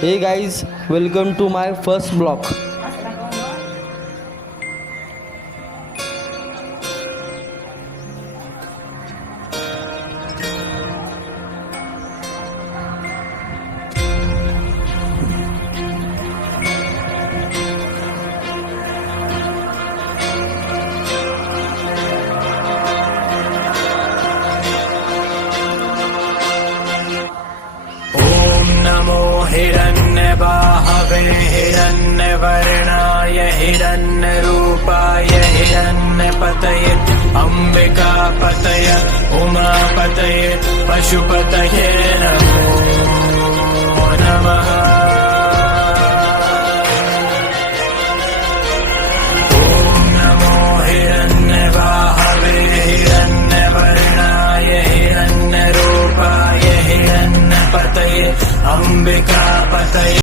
Hey guys, welcome to my first vlog. ॐ नमो हिरण्यबाहवे हिरण्यवर्णाय हिरण्यरूपाय हिरण्यपतये अम्बिकापतये उमापतये पशुपतये नमो नमः। ॐ नमो हिरण्यबाहवे हिरण्यवर्णाय हिरण्यरूपाय हिरण्यपतये अम्बिकापतये